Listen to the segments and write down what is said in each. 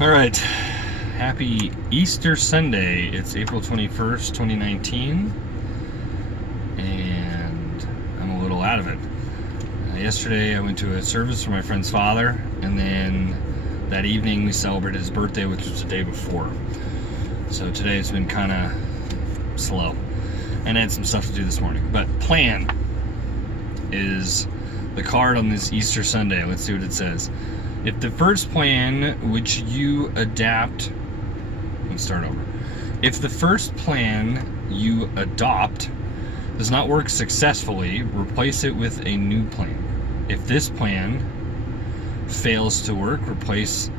All right. Happy Easter Sunday. It's April 21st, 2019, and I'm a little out of it. Yesterday I went to a service for my friend's father, and then that evening we celebrated his birthday, which was the day before. So today it's been kind of slow, and I had some stuff to do this morning. But plan is the card on this Easter Sunday. Let's see what it says. If the first plan which you adapt, let me start over. If the first plan you adopt does not work successfully, replace it with a new plan. If this plan fails to work, replace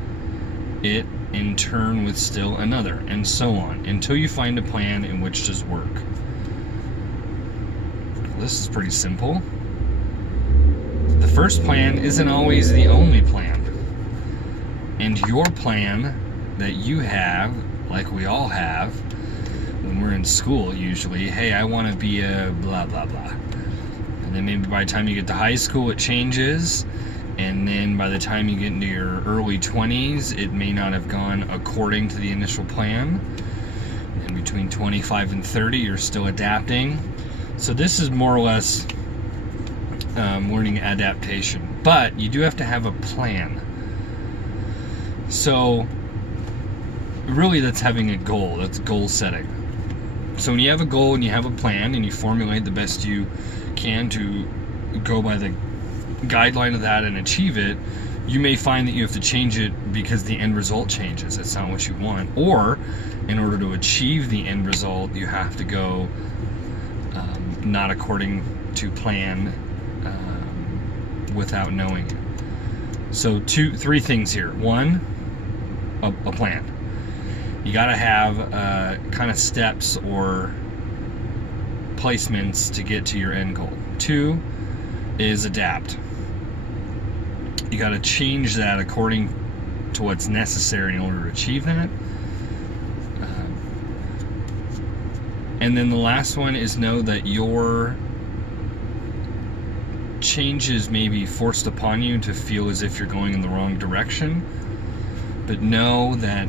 it in turn with still another, and so on, until you find a plan in which does work. This is pretty simple. The first plan isn't always the only plan. And your plan that you have, like we all have, when we're in school usually, hey, I want to be a blah, blah, blah. And then maybe by the time you get to high school, it changes. And then by the time you get into your early 20s, it may not have gone according to the initial plan. And between 25 and 30, you're still adapting. So this is more or less learning adaptation. But you do have to have a plan. So really that's having a goal. That's goal setting. So when you have a goal and you have a plan and you formulate the best you can to go by the guideline of that and achieve it, you may find that you have to change it because the end result changes. It's not what you want. Or in order to achieve the end result, you have to go not according to plan without knowing it. So three things here. One, a plan. You got to have kind of steps or placements to get to your end goal. Two is adapt. You got to change that according to what's necessary in order to achieve that. And then the last one is know that your changes may be forced upon you to feel as if you're going in the wrong direction, but know that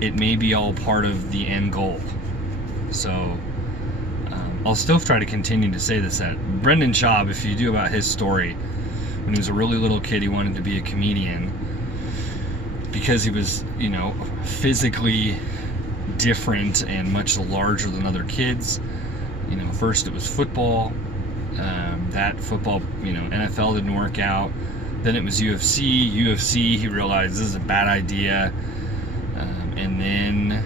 it may be all part of the end goal. So I'll still try to continue to say this. That Brendan Schaub, if you do about his story, when he was a really little kid, he wanted to be a comedian because he was, physically different and much larger than other kids. First it was football. That football, NFL didn't work out. Then it was UFC. UFC, he realized this is a bad idea. And then,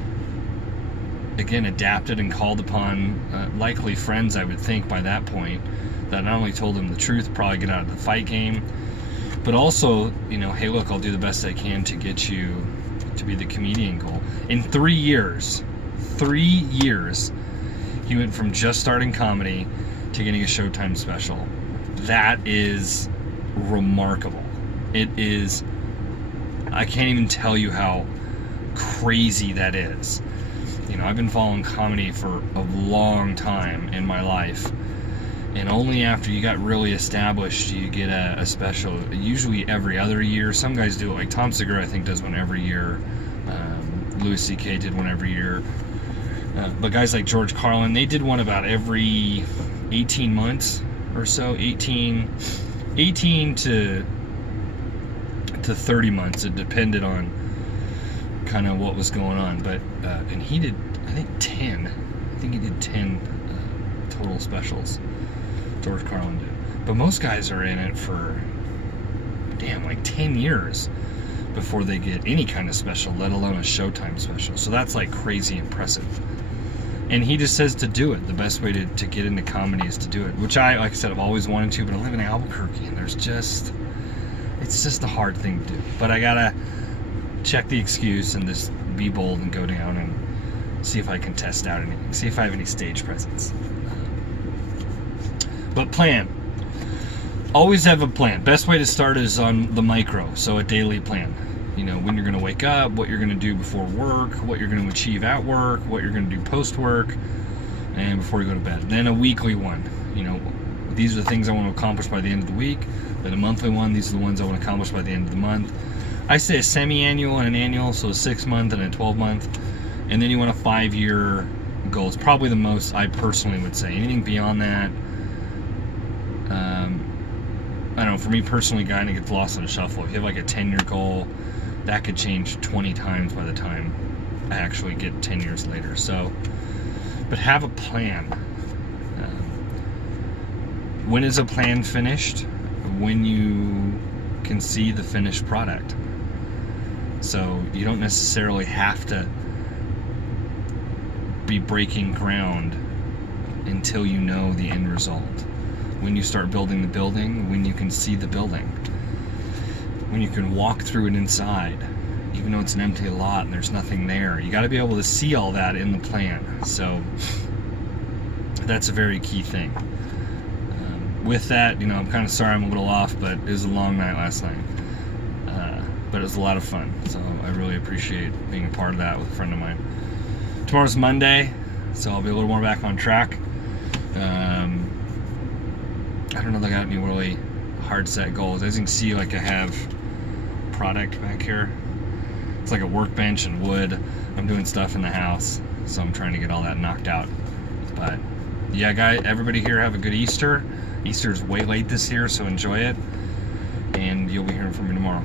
again, adapted and called upon likely friends, I would think, by that point, that not only told him the truth, probably get out of the fight game, but also, hey, look, I'll do the best I can to get you to be the comedian goal. In 3 years, he went from just starting comedy to getting a Showtime special. That is remarkable. It is, I can't even tell you how crazy that is. I've been following comedy for a long time in my life, and only after you got really established do you get a special, usually every other year. Some guys do it, like Tom Segura, I think, does one every year. Louis C.K. did one every year. But guys like George Carlin, they did one about every 18 months or so. 18 to 30 months. It depended on kind of what was going on. But and he did, I think, 10. I think he did 10 total specials. George Carlin did. But most guys are in it for, like 10 years before they get any kind of special, let alone a Showtime special. So that's like crazy impressive. And he just says to do it. The best way to get into comedy is to do it, which like I said, I've always wanted to, but I live in Albuquerque, and it's just a hard thing to do. But I gotta check the excuse and just be bold and go down and see if I can test out anything, see if I have any stage presence. But plan. Always have a plan. Best way to start is on the micro, so a daily plan. When you're going to wake up, what you're going to do before work, what you're going to achieve at work, what you're going to do post-work, and before you go to bed. Then a weekly one. These are the things I want to accomplish by the end of the week. Then a monthly one, these are the ones I want to accomplish by the end of the month. I say a semi-annual and an annual, so a 6-month and a 12-month, and then you want a 5-year goal. It's probably the most I personally would say. Anything beyond that, I don't know, for me personally, kind of gets lost in the shuffle. If you have like a 10-year goal, that could change 20 times by the time I actually get 10 years later. So, but have a plan. When is a plan finished? When you can see the finished product. So you don't necessarily have to be breaking ground until you know the end result. When you start building the building, when you can see the building, when you can walk through it inside, even though it's an empty lot and there's nothing there. You got to be able to see all that in the plan. So that's a very key thing. With that, I'm kind of sorry I'm a little off, but it was a long night last night. But it was a lot of fun, so I really appreciate being a part of that with a friend of mine. Tomorrow's Monday, so I'll be a little more back on track. I don't know if I got any really hard set goals. As you can see, like I have product back here. It's like a workbench and wood. I'm doing stuff in the house, so I'm trying to get all that knocked out. But yeah, guys, everybody here have a good Easter. Easter's way late this year, so enjoy it. And you'll be hearing from me tomorrow.